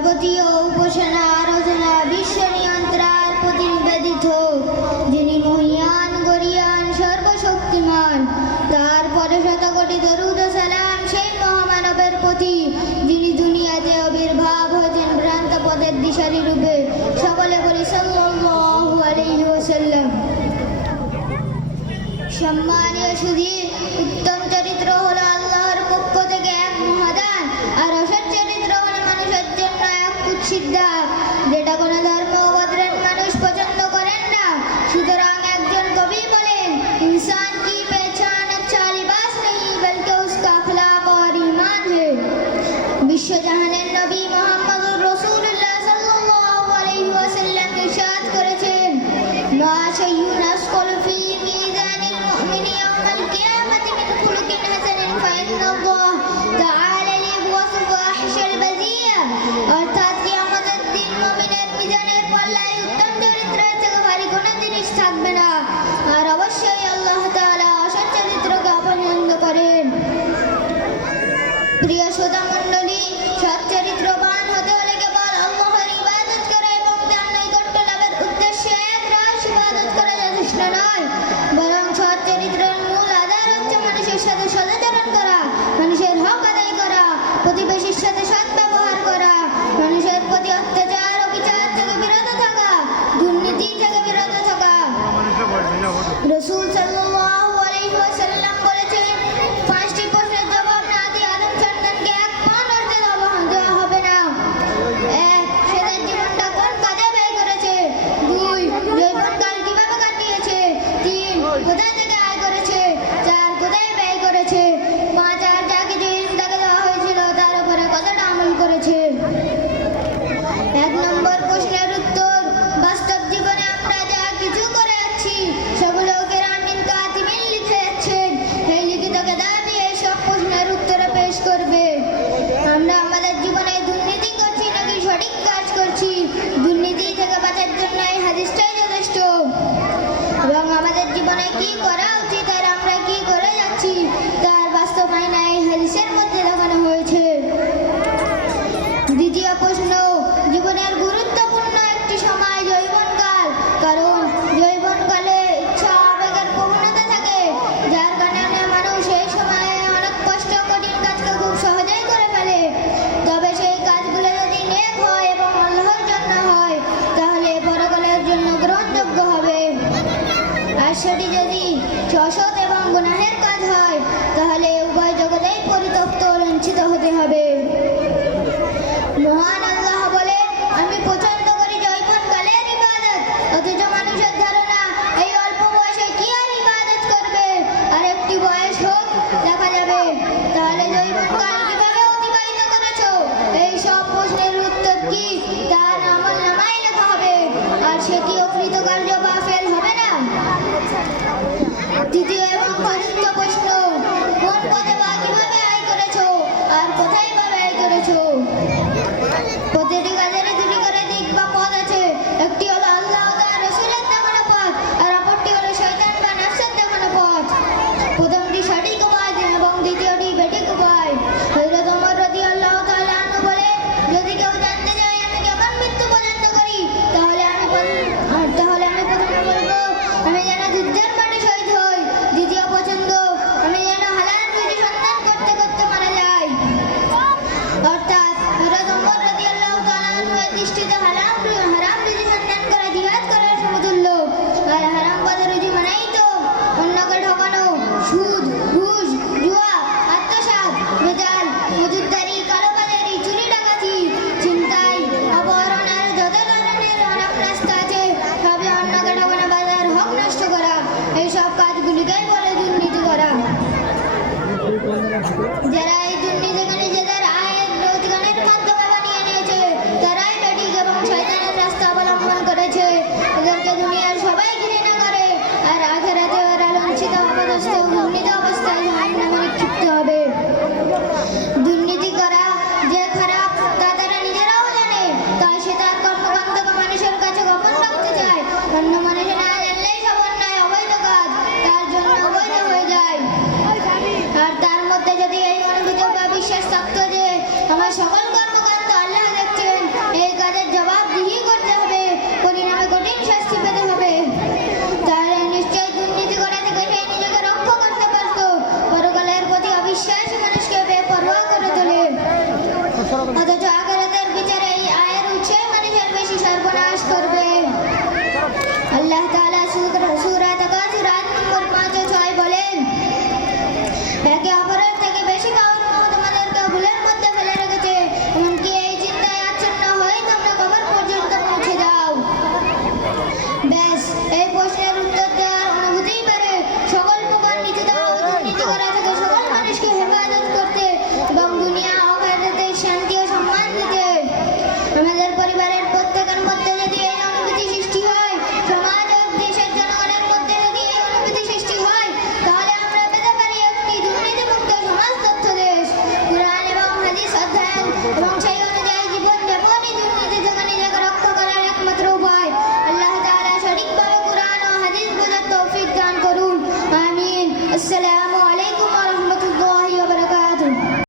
যাবতীয় উপাসনা আরাধনা বিশ্ব নিয়ন্ত্রণার প্রতি নিবেদিত, যিনি মহিয়ান গরিয়ান সর্বশক্তিমান। তারপরে শতকোটি দরুদ ও সালাম সেই মহামানবের প্রতি, যিনি দুনিয়াতে আবির্ভাব হয়েছেন ভ্রান্ত পথের দিশারি রূপে। সকলে বলি সাল্লাল্লাহু আলাইহি ওয়াসাল্লাম। সম্মানীয় সুধী, উত্তম চরিত্র হলো আল্লাহর পক্ষ থেকে এক মহাদান, আর অসৎ চরিত্র হলো মানুষের জন্য এক কুৎসিত দাগ, যেটা কোনো ধর্ম ও গোত্রের মানুষ পছন্দ করেন না। সুতরাং একজন কবি বলেন, ইনসান কি পেহচান আচ্ছা লিবাস নেই বলকে উসকা আখলাক और ईमान है। বিশ্বজাহানের নবী মুহাম্মদুর রাসূলুল্লাহ সাল্লাল্লাহু আলাইহি ওয়াসাল্লাম ইরশাদ করেছেন, মা শাইউন আসকালু ফি মিজানিল মুমিনি ইয়াওমাল কিয়ামাতি মিন খুলুকিন হাসানিন ফাইন্নাল্লাহ তাআলা লিওয়াসফ আহশাল বাজিয়া। অর্থাৎ কিয়ামতের দিন মুমিনের মিজানের পাল্লায় উত্তম চরিত্রের থেকে ভারী কোনো জিনিস থাকবে না, আর অবশ্যই আল্লাহ তাআলা অসৎ চরিত্রকে অপছন্দ করেন। প্রিয় শ্রোতা মণ্ডলী, সৎ চরিত্রবান হতে হলে কেবল আল্লাহর ইবাদত করা এবং তার নৈকট্য লাভের উদ্দেশ্যে এক রাস ইবাদত করা যথেষ্ট নয়, বরং সৎ চরিত্রের মূল আধার হচ্ছে মানুষের সাথে সদাচরণ করা, মানুষের হক আদায় করা, প্রতিবেশীর সাথে সৎ ব্যবহার করা, মানুষের প্রতি অত্যাচার ও বিচার থেকে বিরত থাকা, দুর্নীতি থেকে বিরত থাকা। রাসূল সাল্লাল্লাহু আলাইহি ওয়াসাল্লাম বলেছেন, পাঁচটি প্রশ্নের জবাব না দিয়ে আদম সন্তানকে এক পান অর্থে দেওয়া হবে না। এক, সে তার জীবনটা কোন কাজে ব্যয় করেছে। দুই, যৌবনকাল কিভাবে কাটিয়েছে। তিন, কোথা থেকে আয় করেছে। চার, কোথায় ব্যয় করেছে। পাঁচ, আর যা কিছু ইলম তাকে দেওয়া হয়েছিল তার উপরে কতটা আমল করেছে। এক নম্বর প্রশ্নের উত্তর, বাস্তব জীবনে আমরা যা কিছু করে যাচ্ছি সেগুলো কিরামিন কাতিবিন লিখে যাচ্ছেন। এই লিখিত কিতাবই এই সব প্রশ্নের উত্তরে পেশ করবে। আমরা আমাদের জীবনে দুর্নীতি করছি নাকি সঠিক কাজ করছি, দুর্নীতি থেকে বাঁচার জন্য এই হাদিসটাই যথেষ্ট। এবং আমাদের জীবনে কি করা উচিত আর আমরা কি করে যাচ্ছি তার বাস্তবায়ন এই হাদিসের মধ্যে দেখানো হয়েছে। দ্বিতীয় প্রশ্ন, জীবনের গুরুত্বপূর্ণ একটি সময় যৌবনকাল, কারণ যৌবনকালে ইচ্ছা আবেগের প্রবণতা থাকে, যার কারণে মানুষ এই সময়ে অনেক কষ্ট কঠিন কাজকে খুব সহজেই করে ফেলে। তবে সেই কাজগুলো যদি নেক হয় এবং আল্লাহর জন্য হয় তাহলে পরকালের জন্য গ্রহণযোগ্য হবে, আর সেটি যদি অসৎ এবং গুনাহের কাজ হয় তাহলে উভয় জগতেই পরিত্যক্ত ও লাঞ্ছিত হতে হবে। মহান আল্লাহ বলেন, আমি পছন্দ করি যৌবনকালের ইবাদত, অথচ মানুষের ধারণা এই অল্প বয়সে কি আর ইবাদত করবে, আর একটি বয়স হোক দেখা যাবে। তাহলে যৌবনকাল কিভাবে অতিবাহিত করেছো, এই সব প্রশ্নের উত্তর কি তার আমলনামায় লেখা হবে, আর সেটিও কৃতকার্য বা ফেল হবে না। তৃতীয় এবং চতুর্থ প্রশ্ন, কোন পথে বা কিভাবে আয় করেছো আর কোথায় বা ব্যয় করেছো। প্রতিটি কাজের দুটি করে দিক বা পথ আছে, একটি হলো আল্লাহ ও তার রাসূলের দেখানো পথ, আর অপরটি হলো শয়তান বা নফসের দেখানো পথ। প্রথমটি সঠিক উপায় এবং দ্বিতীয়টি বেঠিক উপায়। হযরত ওমর রাদিয়াল্লাহু তাআলা আনহু বলেন, যদি কেউ জানতে চায় আমি কেমন মৃত্যু পছন্দ করি তাহলে আমি প্রথমে বলবো আমি যেন যুদ্ধের মাঠে শহীদ হই। দ্বিতীয় পছন্দ, আমি যেন হালাল রুজি সন্ধান করতে করতে মারা যাই। অর্থাৎ হযরত ওমর রাদিয়াল্লাহু তাআলা আনহু এর দৃষ্টিতে হারাম রুজি সন্ধান করা জিহাদ করার সমতুল্য। আর হারাম পথে রুজি মানেই তো অন্যকে ঠকানো, সুদ, ঘুষ, জুয়া, আত্মসাৎ, বেজাল, মজুদদারি, কালোবাজারি, চুরি ডাকাতি, ছিনতাই, অপহরণ আর যত ধরনের অনেক রাস্তা আছে সবই অন্যকে ঠকানো, বাজার হক নষ্ট করা, এই সব কাজগুলিকেই বলে দুর্নীতি করা। যারা